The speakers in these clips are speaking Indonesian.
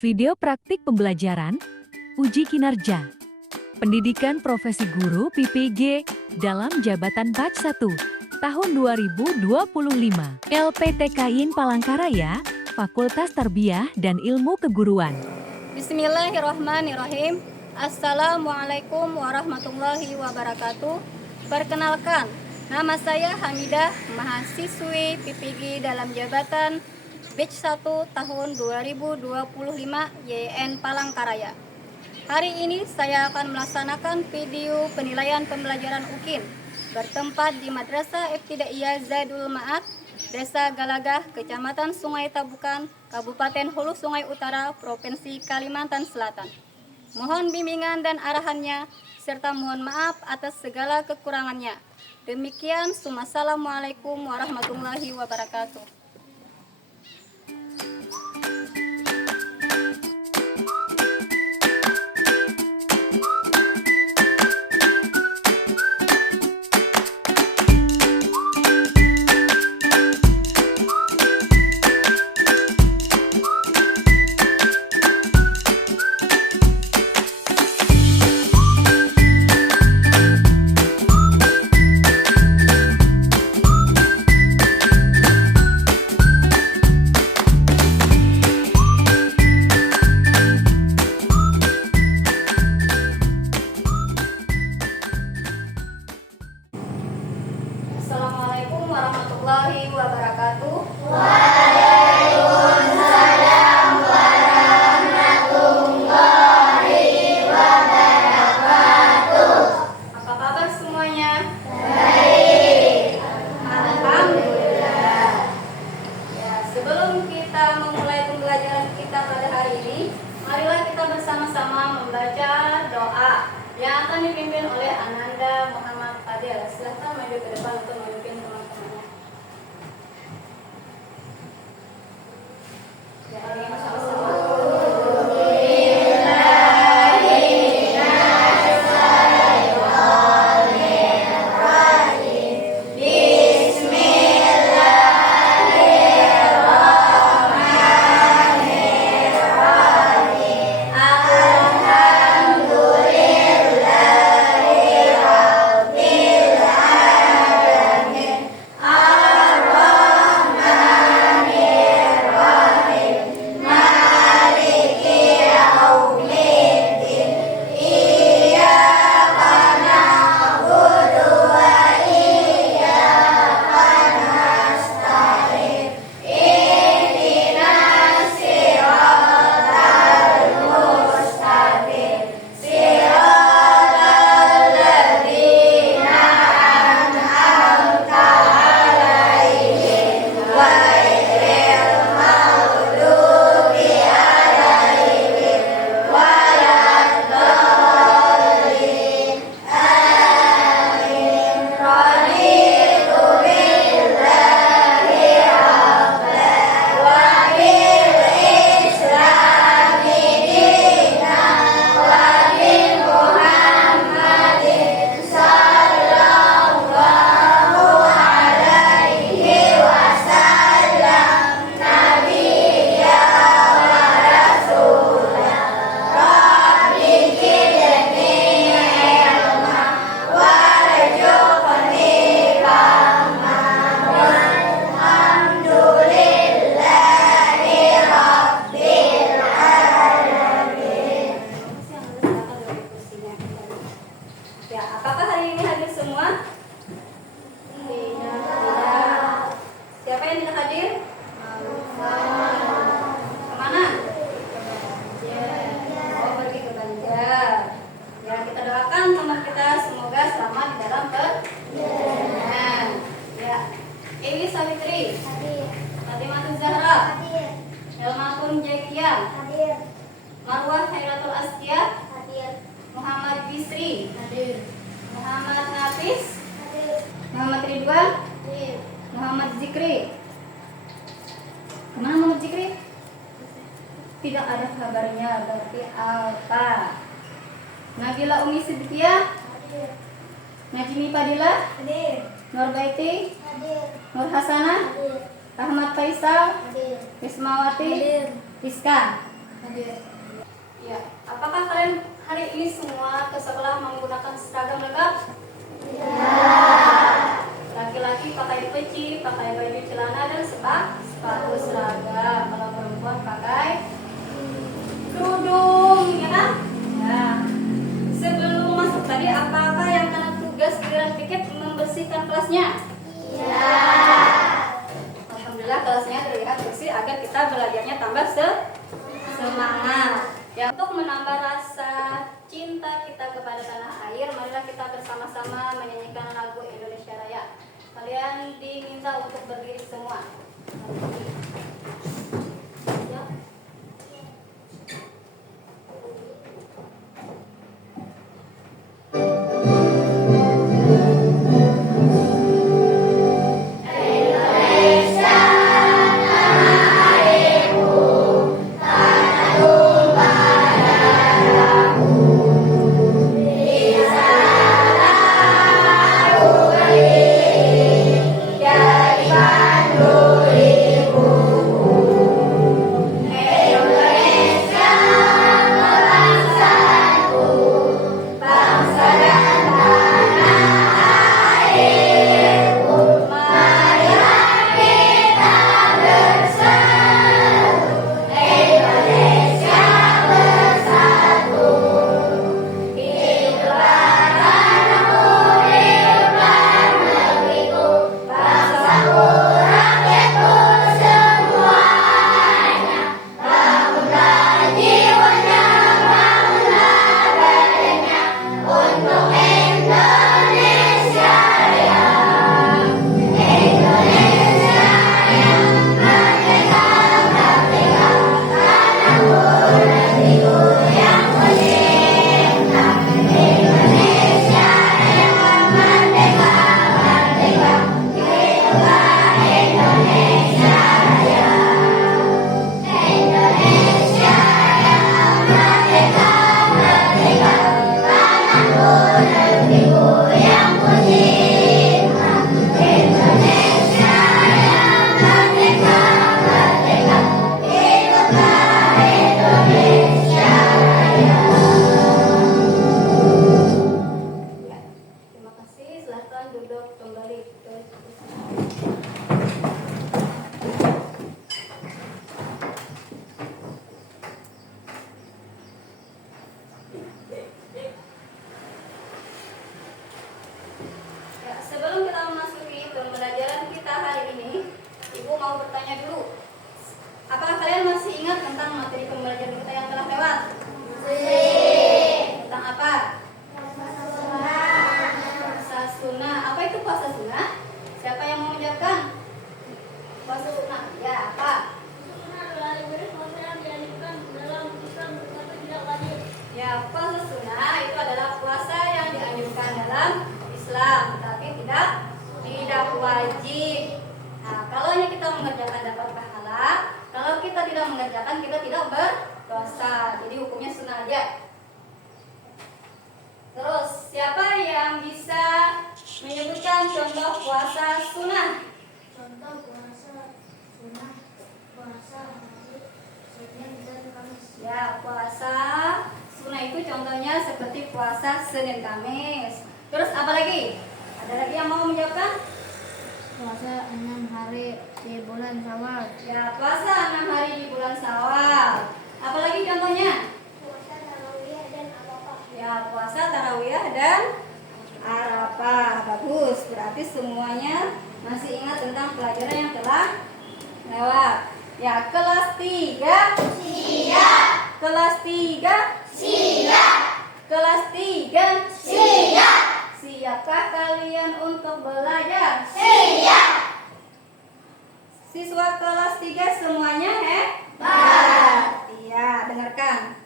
Video praktik pembelajaran, uji kinerja, pendidikan profesi guru PPG dalam jabatan batch 1, tahun 2025. LPTKIN Palangkaraya, Fakultas Tarbiyah dan Ilmu Keguruan. Bismillahirrahmanirrahim. Assalamualaikum warahmatullahi wabarakatuh. Perkenalkan, nama saya Hamidah, mahasiswi PPG dalam jabatan batch 1 tahun 2025 YN Palangkaraya. Hari ini saya akan melaksanakan video penilaian pembelajaran UKIN bertempat di Madrasah Ibtidaiyah Zadul Ma'ad, Desa Galagah, Kecamatan Sungai Tabukan, Kabupaten Hulu Sungai Utara, Provinsi Kalimantan Selatan. Mohon bimbingan dan arahannya, serta mohon maaf atas segala kekurangannya. Demikian, Assalamualaikum warahmatullahi wabarakatuh. Assalamualaikum warahmatullahi wabarakatuh. Waalaikumsalam warahmatullahi wabarakatuh. Apa kabar semuanya? Baik. Alhamdulillah. Ya, sebelum kita memulai pembelajaran kita pada hari ini, marilah kita bersama-sama membaca doa yang akan dipimpin oleh Ananda Muhammad Fadil. Silahkan maju ke depan untuk memimpin teman-temannya. Ya, hari ini sama-sama. Ya, apakah hari ini hadir semua? Tidak. Siapa yang tidak hadir? Kemana? Oh, pergi ke Banjar. Ya, kita doakan teman kita semoga selamat di dalam perjalanan. Ya, Ewi Sawitri, Fatimah Zahra, Helmatun Jaikian, Marwah Khairatul Askia, Muhammad Bisri, Muhammad Nafis, Muhammad Ridwan, Muhammad Zikri. Kemana Muhammad Zikri? Tidak ada kabarnya, berarti apa? Nabila Umi Sidqiyah, Najmi Fadila, Nur Baiti, Nur Hasanah, Ahmad Faisal, Ismawati, Rizka. Ya, apakah kalian hari ini semua ke sekolah menggunakan seragam lengkap? Laki-laki pakai peci, pakai baju celana dan sepatu seragam. Kalau perempuan pakai kerudung, ya kan? Nah, sebelum masuk tadi, apakah yang kena tugas giliran piket membersihkan kelasnya? Ya. Alhamdulillah kelasnya terlihat bersih agar kita belajarnya tambah semangat. Ya, untuk menambah rasa cinta kita kepada tanah air, marilah kita bersama-sama menyanyikan lagu Indonesia Raya. Kalian diminta untuk berdiri semua. Ya. Terima kasih. Silahkan duduk kembali ke ya, sebelum kita memasuki pembelajaran kita hari ini, Ibu mau bertanya dulu. Apakah kalian masih ingat tentang materi pembelajaran kita yang telah lewat? Tentang apa? Puasa sunnah. Apa itu puasa sunnah? Siapa yang mau menjawabkan? Puasa sunnah. Ya, apa? Ya, puasa sunnah itu adalah puasa yang dianjurkan dalam Islam, tapi tidak wajib. Nah, kalau hanya kita mengerjakan dapat pahala, kalau kita tidak mengerjakan kita tidak berdosa. Jadi hukumnya sunnah aja. Terus, siapa yang bisa menyebutkan contoh puasa sunnah? Contoh puasa sunnah, puasa hari Senin dan Kamis. Ya, puasa sunnah itu contohnya seperti puasa Senin Kamis. Terus apa lagi? Ada lagi yang mau menjawabkan? Puasa 6 hari di bulan Syawal. Ya, puasa 6 hari di bulan Syawal. Apalagi contohnya? Puasa tarawih dan Arafah. Ya, puasa tarawih dan Arafah. Bagus, berarti semuanya masih ingat tentang pelajaran yang telah lewat. Ya, kelas 3. Siap. Kelas 3. Siap. Kelas 3. Siap. Siapkah kalian untuk belajar? Siap. Siswa kelas 3 semuanya hebat. Iya, dengarkan.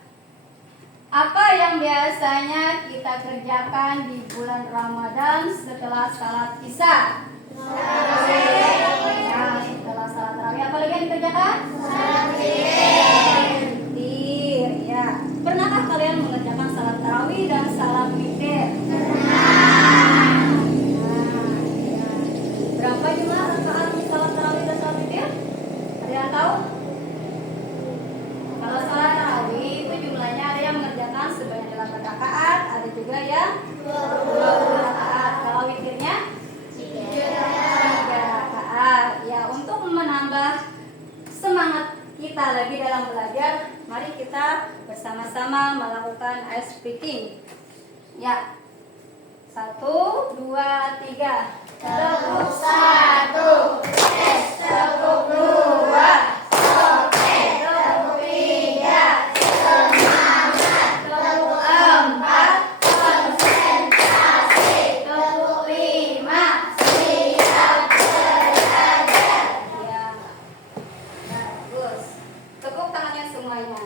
Apa yang biasanya kita kerjakan di bulan Ramadan setelah salat Isya? Ya, setelah salat tarawih apa lagi yang dikerjakan? Witir. Ya. Pernahkah kalian mengerjakan salat tarawih dan salat witir? Nah, ya. Berapa jumlah rakaat di salat tarawih dan salat witir? Ada yang tahu? Kalau salat tarawih Mari kita bersama-sama melakukan ice breaking. Ya. 1, 2, 3. Tepuk 1, tepuk 2, tepuk 3, semangat, tepuk 4, konsentrasi, tepuk 5, siap belajar. Ya. Bagus. Tepuk tangannya semuanya.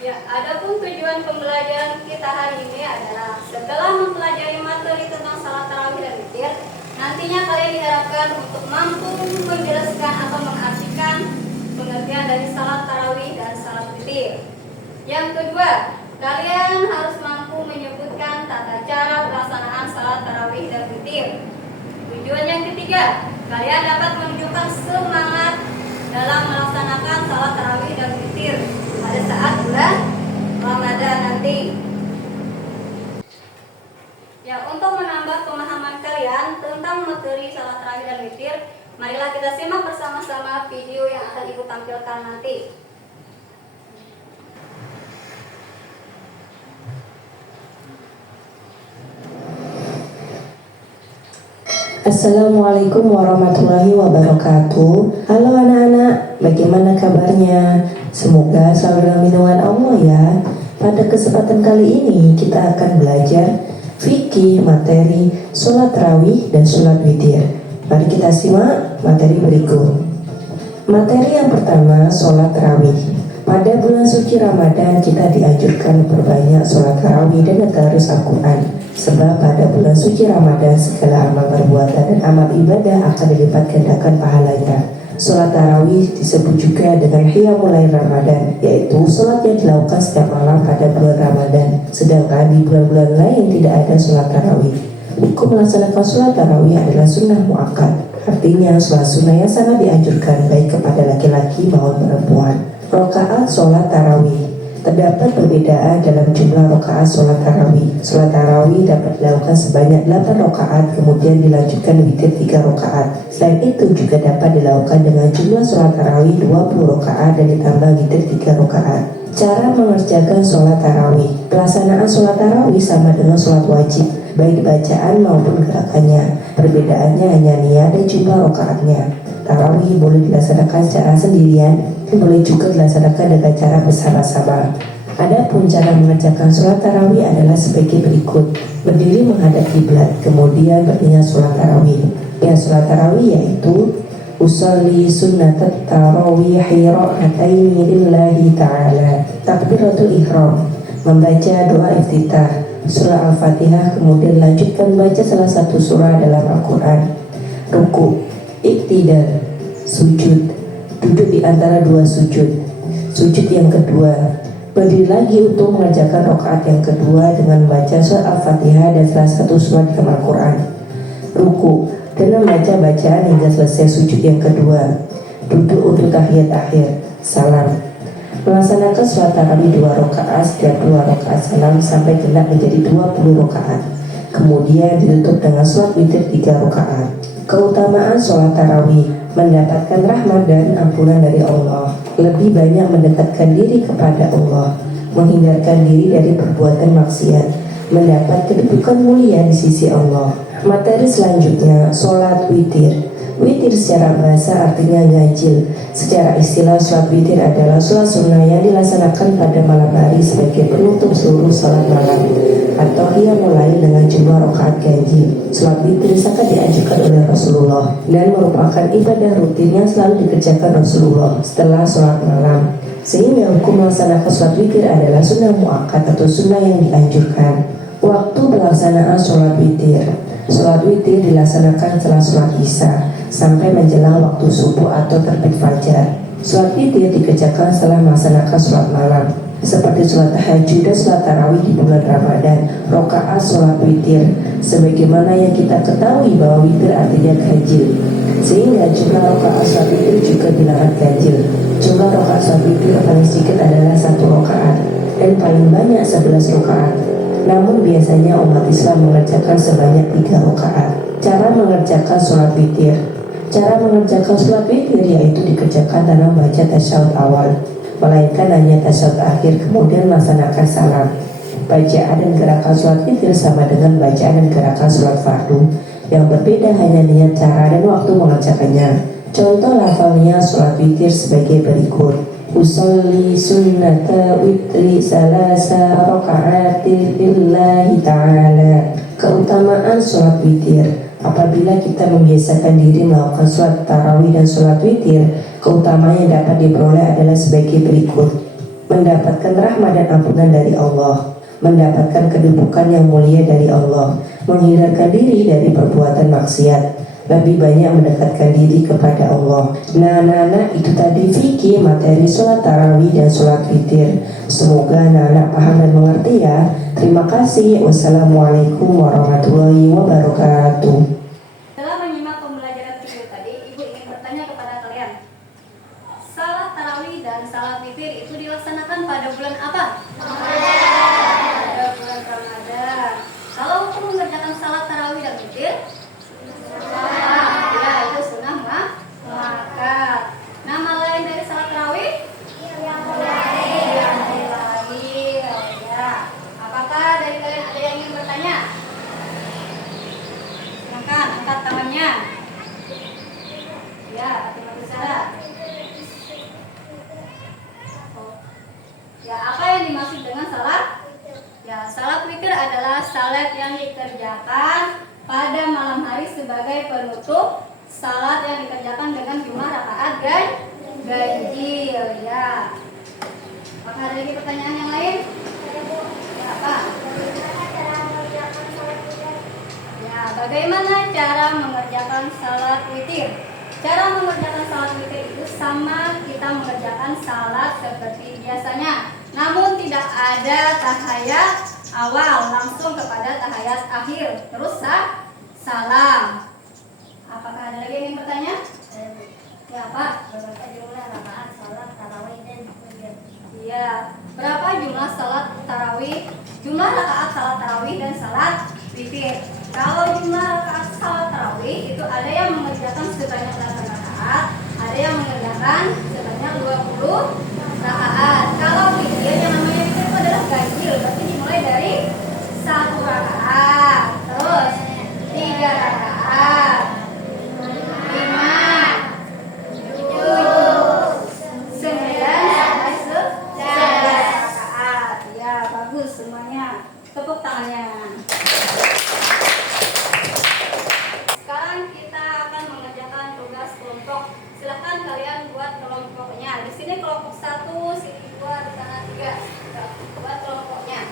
Ya, adapun tujuan pembelajaran kita hari ini adalah setelah mempelajari materi tentang salat tarawih dan witir, nantinya kalian diharapkan untuk mampu menjelaskan atau mengartikan pengertian dari salat tarawih dan salat witir. Yang kedua, kalian harus mampu menyebutkan tata cara pelaksanaan salat tarawih dan witir. Tujuan yang ketiga, kalian dapat menunjukkan semangat dalam melaksanakan salat tarawih dan witir pada saat bulan Ramadan nanti. Ya, untuk menambah pemahaman kalian tentang materi salat tarawih dan witir, marilah kita simak bersama-sama video yang akan ibu tampilkan nanti. Assalamualaikum warahmatullahi wabarakatuh. Halo anak-anak, bagaimana kabarnya? Semoga selalu dalam lindungan Allah ya. Pada kesempatan kali ini kita akan belajar fikih materi sholat tarawih dan sholat witir. Mari kita simak materi berikut. Materi yang pertama, sholat tarawih. Pada bulan suci Ramadan kita dianjurkan berbanyak sholat tarawih dan tadarus Al-Quran. Sebab pada bulan suci Ramadan segala amal perbuatan dan amal ibadah akan dilipat gandakan pahalanya. Sholat tarawih disebut juga dengan Qiyamul Lail Ramadan, yaitu sholat yang dilakukan setiap malam pada bulan Ramadan. Sedangkan di bulan-bulan lain tidak ada sholat tarawih. Hukum melaksanakan sholat tarawih adalah sunnah muakkad. Artinya sholat sunnah yang sangat dianjurkan baik kepada laki-laki maupun perempuan. Rakaat sholat tarawih. Terdapat perbedaan dalam jumlah rakaat sholat tarawih. Sholat tarawih dapat dilakukan sebanyak 8 rakaat, kemudian dilanjutkan witir 3 rakaat. Selain itu juga dapat dilakukan dengan jumlah sholat tarawih 20 rakaat dan ditambah witir 3 rakaat. Cara mengerjakan sholat tarawih. Pelaksanaan sholat tarawih sama dengan sholat wajib, baik bacaan maupun gerakannya. Perbedaannya hanya niat dan jumlah rakaatnya. Tarawih boleh dilaksanakan secara sendirian, boleh juga dilaksanakan dengan cara bersama-sama. Adapun cara mengerjakan sholat tarawih adalah sebagai berikut: berdiri menghadap kiblat, kemudian berniyat sholat tarawih. Ya, sholat tarawih yaitu usolli sunnatat tarawih raka'ataini lillahi ta'ala. Takbiratul ihram, membaca doa iftitah, surah Al-Fatihah, kemudian lanjutkan baca salah satu surah dalam Al-Quran. Ruku, iktidal, sujud, duduk di antara dua sujud. Sujud yang kedua, berdiri lagi untuk mengerjakan rakaat yang kedua dengan membaca surah Al-Fatihah dan salah satu surah dalam Al-Quran. Ruku dan membaca bacaan hingga selesai sujud yang kedua. Duduk untuk tahiyat akhir, salam. Melaksanakan sholat tarawih 2 rakaat, setiap 2 rakaat salam sampai genap menjadi 20 rakaat. Kemudian ditutup dengan sholat witir 3 rakaat. Keutamaan sholat tarawih: mendapatkan rahmat dan ampunan dari Allah, lebih banyak mendekatkan diri kepada Allah, menghindarkan diri dari perbuatan maksiat, mendapat kedudukan mulia di sisi Allah. Materi selanjutnya, sholat witir. Witir secara bahasa artinya ganjil. Secara istilah, sholat witir adalah sholat sunnah yang dilaksanakan pada malam hari sebagai penutup seluruh sholat malam, atau ia mulai dengan jumlah rakaat ganjil. Sholat witir sangat dianjurkan oleh Rasulullah dan merupakan ibadah rutin yang selalu dikerjakan Rasulullah setelah sholat malam. Sehingga hukum melaksanakan sholat witir adalah sunnah muakkad atau sunnah yang dianjurkan. Waktu pelaksanaan sholat witir. Sholat witir dilaksanakan setelah sholat isya sampai menjelang waktu subuh atau terbit fajar. Sholat witir dikerjakan setelah melaksanakan sholat malam, seperti sholat tahajud dan sholat tarawih di bulan Ramadan. Rakaat sholat witir, sebagaimana yang kita ketahui bahwa witir artinya ganjil, sehingga jumlah rakaat sholat witir juga bilangan ganjil. Jumlah rakaat sholat witir paling sedikit adalah 1 rakaat dan paling banyak 11 rakaat. Namun biasanya umat Islam mengerjakan sebanyak 3 rakaat. Cara mengerjakan sholat witir. Cara mengerjakan sholat witir yaitu dikerjakan dalam baca tasyahud awal, melainkan hanya tasyahud akhir, kemudian melaksanakan salam. Bacaan dan gerakan sholat witir sama dengan bacaan dan gerakan sholat fardu. Yang berbeda hanya niat, cara, dan waktu mengerjakannya. Contoh lafalnya sholat witir sebagai berikut: usolli sunnata witri salasa raka'atin lillahi ta'ala. Keutamaan sholat witir. Apabila kita membiasakan diri melakukan sholat tarawih dan sholat witir, keutamaan yang dapat diperoleh adalah sebagai berikut: mendapatkan rahmat dan ampunan dari Allah, mendapatkan kedudukan yang mulia dari Allah, menghindarkan diri dari perbuatan maksiat, lebih banyak mendekatkan diri kepada Allah. Nah, itu tadi fikih materi sholat tarawih dan sholat witir. Semoga anak-anak paham dan mengerti ya. Terima kasih. Wassalamualaikum warahmatullahi wabarakatuh. Setelah menyimak pembelajaran video tadi, Ibu ingin bertanya kepada kalian. Salat tarawih dan salat witir itu dilaksanakan pada bulan apa? Pada bulan Ramadan. Kalau hukum mengerjakan salat tarawih dan witir? Ya, itu sunnah muakkad. Nama lain dari salat tarawih? Qiyamul Lail. Ya. Apakah dari kalian ada yang ingin bertanya? Silakan angkat tangannya. Ya, Fatimah Busara. Ya, apa yang dimaksud dengan salat? Ya, salat witir adalah salat yang dikerjakan pada malam hari sebagai penutup salat yang dikerjakan dengan jumlah rakaat ganjil. Ya. Apakah ada lagi pertanyaan yang lain? Ya, apa? Ya, bagaimana cara mengerjakan salat witir? Cara mengerjakan salat witir itu sama kita mengerjakan salat seperti biasanya, namun tidak ada tahiyat awal, langsung kepada tahiyat akhir, terus salam. Apakah ada lagi yang ingin bertanya? Ya, Pak. Berapa jumlah rakaat salat tarawih dan witir? Iya, berapa jumlah salat tarawih? Jumlah rakaat salat tarawih dan salat witir. Kalau jumlah rakaat salat tarawih itu ada yang mengerjakan sebanyak 8 rakaat, ada yang mengerjakan sebanyak 20 rakaat. Kalau witir, yang namanya witir itu adalah ganjil, berarti dimulai dari 1 rakaat, terus 3 rakaat, 5, 7, 9 sampai 11 rakaat. Ya, bagus semuanya. Tepuk tangannya. Sekarang kita akan mengerjakan tugas kelompok. Silahkan kalian buat kelompoknya. Di sini kelompok 1, sini 2, di sana 3. Buat kelompoknya.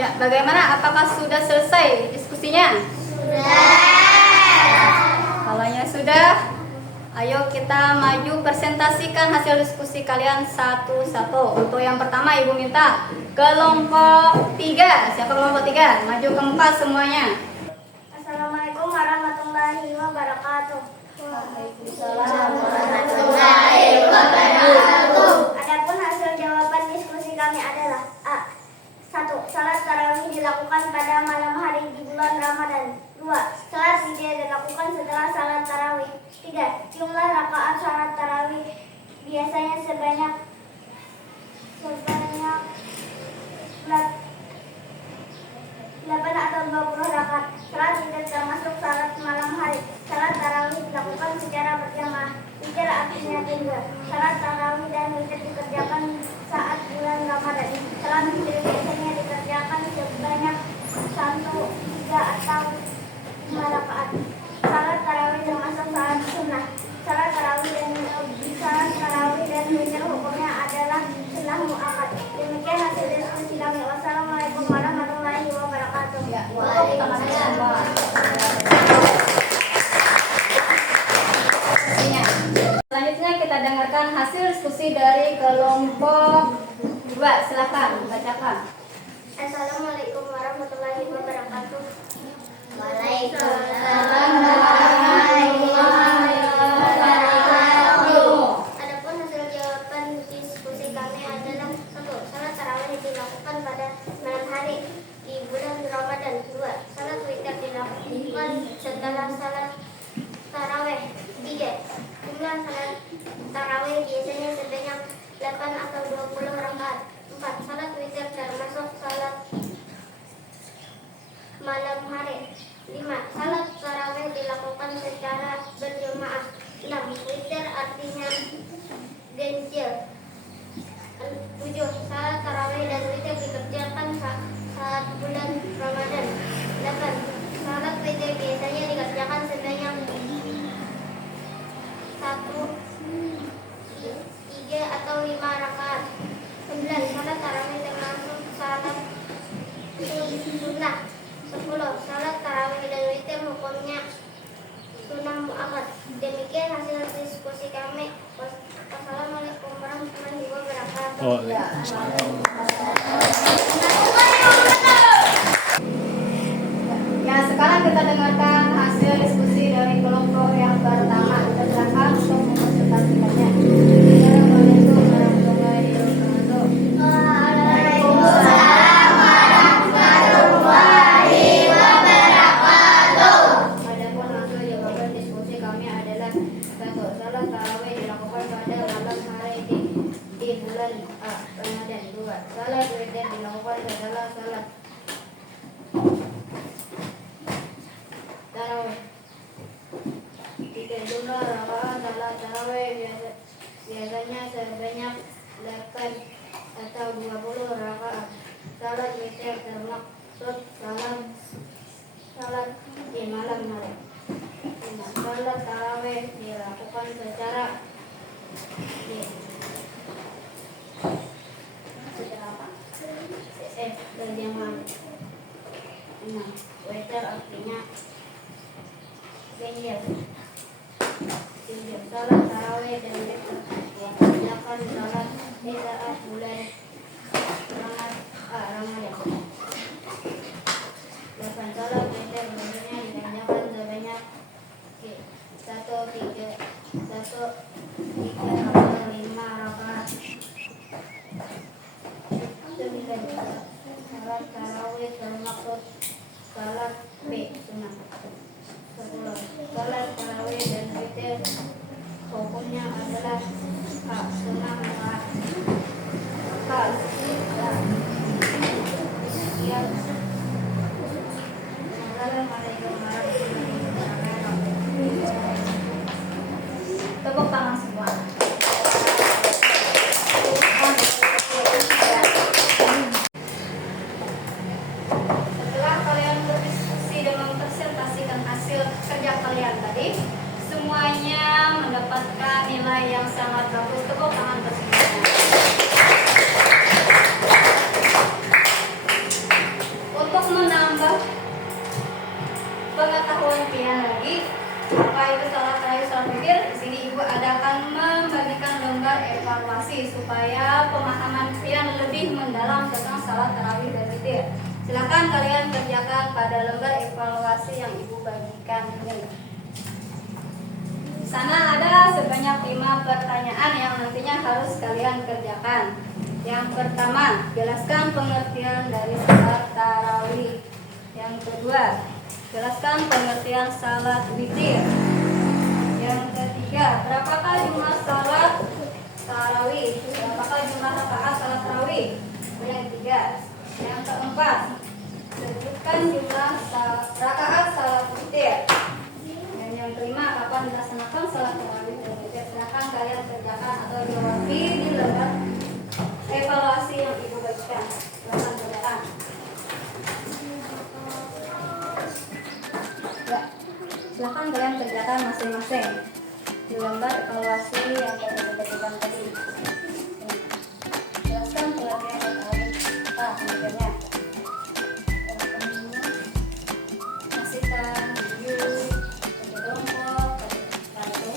Ya, bagaimana? Apakah sudah selesai diskusinya? Kalau sudah, ayo kita maju presentasikan hasil diskusi kalian satu-satu. Untuk yang pertama, Ibu minta kelompok 3. Siapa kelompok 3? Maju ke 4 semuanya. Assalamualaikum warahmatullahi wabarakatuh. wabarakatuh. Waalaikumsalam. Adapun hasil jawaban diskusi kami adalah A. 1. Salat tarawih dilakukan pada malam hari di bulan Ramadan. 2. Salat witir dilakukan setelah salat tarawih. 3. Jumlah rakaat salat tarawih biasanya sebanyak 8 atau 20 rakaat. Salat witir termasuk salat malam hari. Salat tarawih dilakukan secara berjamaah. Witir artinya tunggal. Salat tarawih dan witir dikerjakan saat bulan Ramadan. Salat witir biasanya dikerjakan sebanyak 1, 3 atau 5 rakaat. Salat tarawih termasuk salat sunnah. Salat tarawih dan witir hukumnya adalah sunnah muakkad. Demikian hasil diskusi kami. Wassalamualaikum warahmatullahi wabarakatuh. Waalaikumsalam. Selanjutnya kita dengarkan hasil diskusi dari kelompok 2. Silakan bacakan. Assalamualaikum warahmatullahi wabarakatuh. Waalaikumsalam. Adapun hasil jawaban diskusi kami adalah 1. Salat tarawih dilakukan pada malam hari di bulan Ramadan. 2. Salat witir dilakukan setelah salat tarawih. 3. Jumlah salat tarawih biasanya sebanyak 8 atau 20 rakaat. 4. Salat witir termasuk salat malam hari. 5. Salat tarawih dilakukan secara berjamaah. 6. Witir artinya ganjil. 7. Salat tarawih dan witir dikerjakan saat bulan Ramadan. 8. Salat witir biasanya dikerjakan sebanyak 1, 3 atau 5 rakaat. 9. Salat tarawih termasuk salat sunnah. 10. Salat tarawih dan witir hukumnya sunnah muakkad. Demikian hasil diskusi kami. Wassalamualaikum warahmatullahi wabarakatuh. Ya, sekarang kita dengarkan hasil diskusi dari kelompok yang pertama. Silakan untuk mempresentasikannya. Assalamualaikum warahmatullahi wabarakatuh. Adapun hasil jawaban diskusi kami adalah 1. Salat tarawih dilakukan pada malam hari di bulan Ramadan. 2. Salat witir dilakukan setelah salat tarawih. 3. Jumlah rakaat salat tarawih biasanya sebanyak 8 atau 20 rakaat. Salat witir termaksud salat di malam hari. 5. Salat tarawih dilakukan secara berjamaah. 6. Witir artinya ganjil. 7. Salat tarawih dan witir dikerjakan salat di saat bulan Ramadan. 8. Salat witir biasanya dikerjakan sebanyak 1, 3 atau 5 rakaat. 9. Salat tarawih termaksud salat sunnah. 10. Salat tarawih dan witir hukumnya adalah sunnah muakkad. Sekian. Assalamualaikum warahmatullahi wabarakatuh. Tepuk tangan semua. Setelah kalian berdiskusi dan mempresentasikan hasil kerja kalian tadi, semuanya mendapatkan nilai yang sangat bagus. Tepuk tangan bersama. Untuk menambah pengetahuan kalian lagi, apa itu salat tarawih, salat witir, di sini Ibu akan membagikan lembar evaluasi supaya pemahaman kalian lebih mendalam tentang salat tarawih dan witir. Silakan kalian kerjakan pada lembar evaluasi yang Ibu bagikan ini. sana ada sebanyak 5 pertanyaan yang nantinya harus kalian kerjakan. Yang pertama, jelaskan pengertian dari salat tarawih. Yang kedua, jelaskan pengertian salat witir. Yang ketiga, berapakah jumlah salat tarawih? Berapakah jumlah rakaat salat tarawih? Yang ketiga. Yang keempat, sebutkan jumlah rakaat salat witir. Dan yang kelima, kapan dilaksanakan salat tarawih dan witir? Silakan kalian kerjakan atau jawabi di lembar evaluasi yang ibu bagikan. Silakan kerjakan. Ya, silakan kalian kerjakan masing-masing di lembar evaluasi yang ibu bagikan tadi. Jelaskan pengertian tarawih kita pengertiannya. Kasihkan review kelompok satu.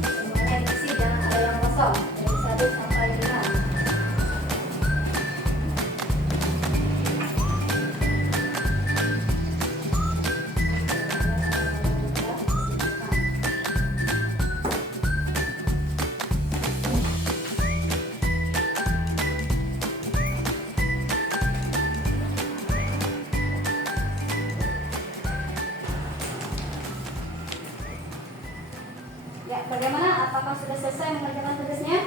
Semuanya diisi, jangan ada yang kosong. Dari 1 sampai 5. Ya, bagaimana? Apakah sudah selesai mengerjakan tugasnya?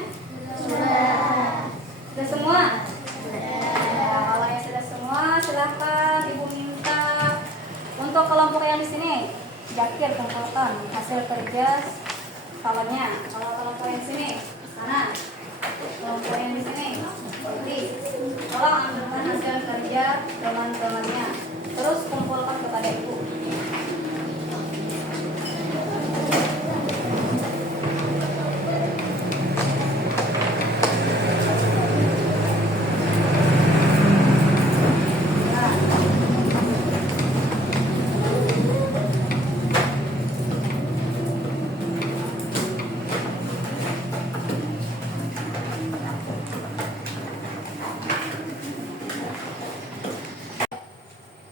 Sudah semua? Ya, kalau yang sudah semua, silahkan ibu minta untuk kelompok yang di sini Zakir kumpulkan hasil kerja kawannya. Kalau kelompok yang di sini, sana. Kelompok yang di sini, Putih. Tolong ambilkan hasil kerja teman-temannya. Terus kumpulkan kepada ibu.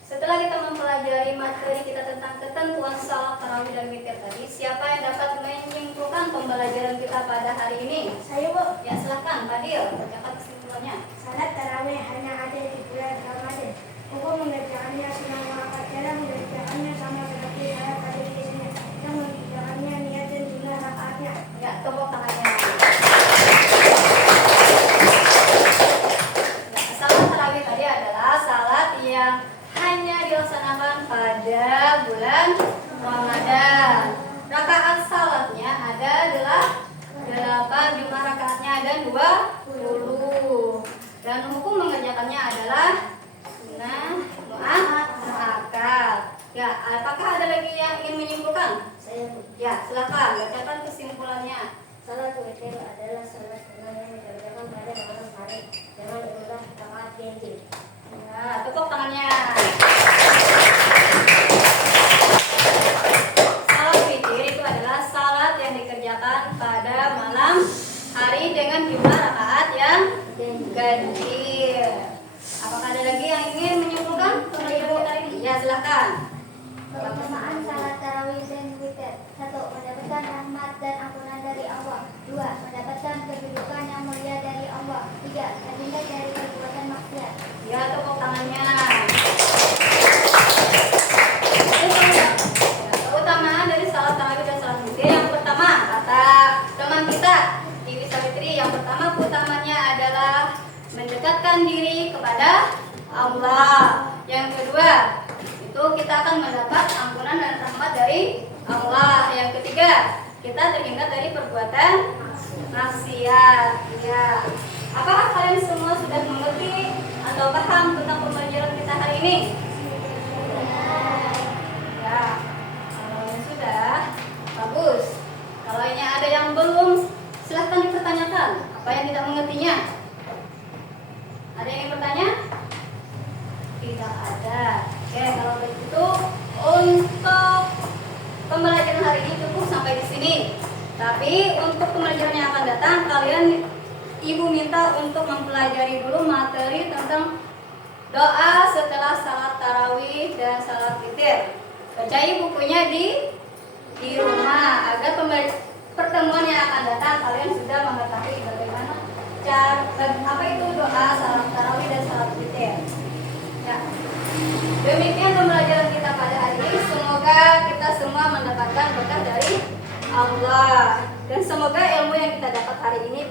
Setelah kita mempelajari materi kita tentang ketentuan salat tarawih dan witir tadi, siapa yang dapat menyimpulkan pembelajaran kita pada hari ini? Saya, Bu. Ya, silakan, Fadil, bacakan kesimpulannya. Salat tarawih hanya ada di bulan Ramadan. Hukum mengerjakannya senang mengangkat cara mengerjakannya sama seperti salat pada di sini. Yang mengerjakannya niat dan jumlah rakaatnya. Ya, tepuk tangannya. Ya, salat tarawih tadi adalah salat yang hanya dilaksanakan pada bulan Ramadan. Rakaat salatnya ada adalah 8, jumlah rakaatnya ada 20. Dan hukum mengerjakannya adalah sunnah muakkad. Ya, apakah ada lagi yang ingin menyimpulkan? Saya, Bu. Ya, silakan bacakan kesimpulannya. Salat witir adalah salat sunnah yang dikerjakan pada malam hari dengan jumlah rakaat ganjil. Ya, tepuk tangannya. Salat witir itu adalah salat yang dikerjakan pada malam hari dengan jumlah rakaat yang ganjil. Apakah ada lagi yang ingin menyimpulkan pembelajaran kita ini? Ya, silakan. Keutamaan salat tarawih dan witir. 1. Mendapatkan rahmat dan ampunan dari Allah. 2. Mendapatkan kedudukan yang mulia dari Allah. 3. Terhindar dari perbuatan maksiat. Ya, tepuk tangannya. Keutamaan dari salat tarawih dan salat witir. Yang pertama, kata teman kita Iwi Savitri, yang pertama keutamanya adalah mendekatkan diri kepada Allah. Yang kedua, itu kita akan mendapat ampunan dan rahmat dari Allah. Yang ketiga, kita terhindar dari perbuatan maksiat. Ya. Apakah kalian semua sudah mengerti atau paham tentang pembelajaran kita hari ini? Ya. Kalau yang sudah, bagus. Kalau yang ada yang belum, silahkan dipertanyakan. Apa yang tidak mengertinya? Ada yang ingin bertanya? Tidak ada. Oke, kalau begitu untuk pembelajaran hari ini cukup sampai di sini. Tapi untuk pembelajaran yang akan datang, kalian ibu minta untuk mempelajari dulu materi tentang doa setelah salat tarawih dan salat witir. Bacain bukunya di rumah agar pertemuan yang akan datang kalian sudah mengetahui bagaimana apa itu doa, salam tarawih dan salat witir. Ya. Demikian pembelajaran kita pada hari ini. Semoga kita semua mendapatkan berkah dari Allah dan semoga ilmu yang kita dapat hari ini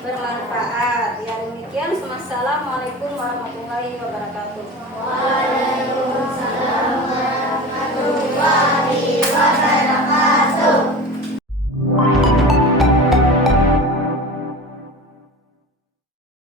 bermanfaat. Ya demikian. Wassalamualaikum warahmatullahi wabarakatuh. Waalaikumsalam warahmatullahi wabarakatuh.